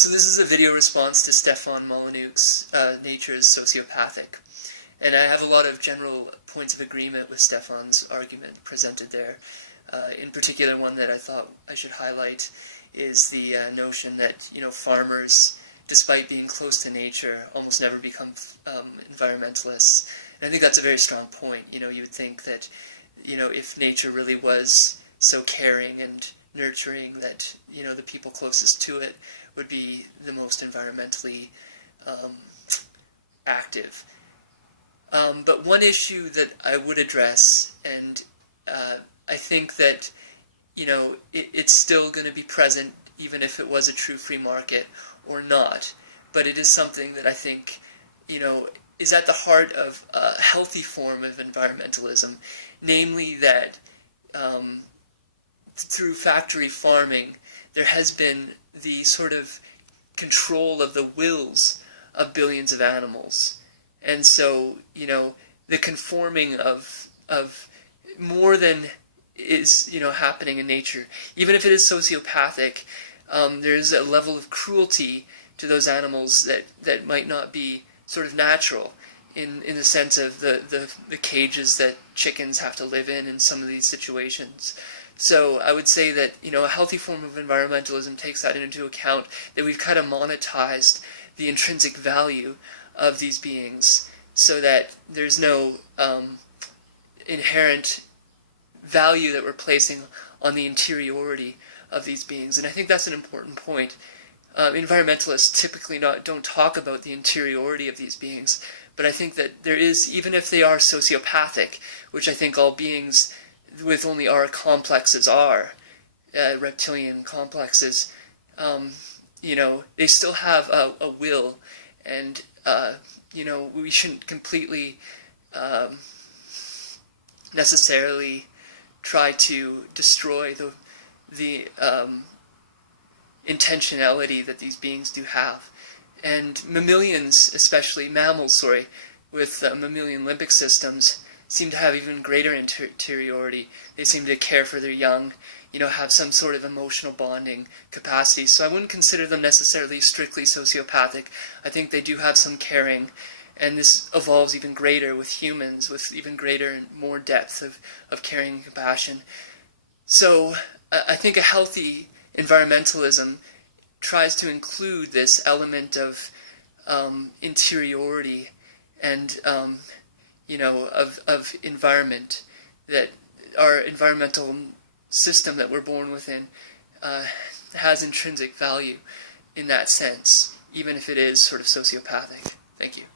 So this is a video response to Stefan Molyneux's Nature is Sociopathic. And I have a lot of general points of agreement with Stefan's argument presented there. In particular, one that I thought I should highlight is the notion that, farmers, despite being close to nature, almost never become environmentalists. And I think that's a very strong point. You would think that, if nature really was so caring and nurturing, that, the people closest to it would be the most environmentally active. But one issue that I would address, and I think that, it's still going to be present even if it was a true free market or not, but it is something that I think, is at the heart of a healthy form of environmentalism, namely that through factory farming, there has been the sort of control of the wills of billions of animals. And so, the conforming of more than is, happening in nature. Even if it is sociopathic, there's a level of cruelty to those animals that might not be sort of natural in the sense of the cages that chickens have to live in some of these situations. So I would say that, a healthy form of environmentalism takes that into account, that we've kind of monetized the intrinsic value of these beings so that there's no inherent value that we're placing on the interiority of these beings. And I think that's an important point. Environmentalists typically don't talk about the interiority of these beings, but I think that there is, even if they are sociopathic, which I think all beings with only our complexes are, reptilian complexes, they still have a will, and we shouldn't completely necessarily try to destroy the intentionality that these beings do have. And mammalians, especially mammals, with mammalian limbic systems, seem to have even greater interiority. They seem to care for their young, have some sort of emotional bonding capacity. So I wouldn't consider them necessarily strictly sociopathic. I think they do have some caring, and this evolves even greater with humans, with even greater and more depth of caring and compassion. So I think a healthy environmentalism tries to include this element of interiority and of environment, that our environmental system that we're born within has intrinsic value in that sense, even if it is sort of sociopathic. Thank you.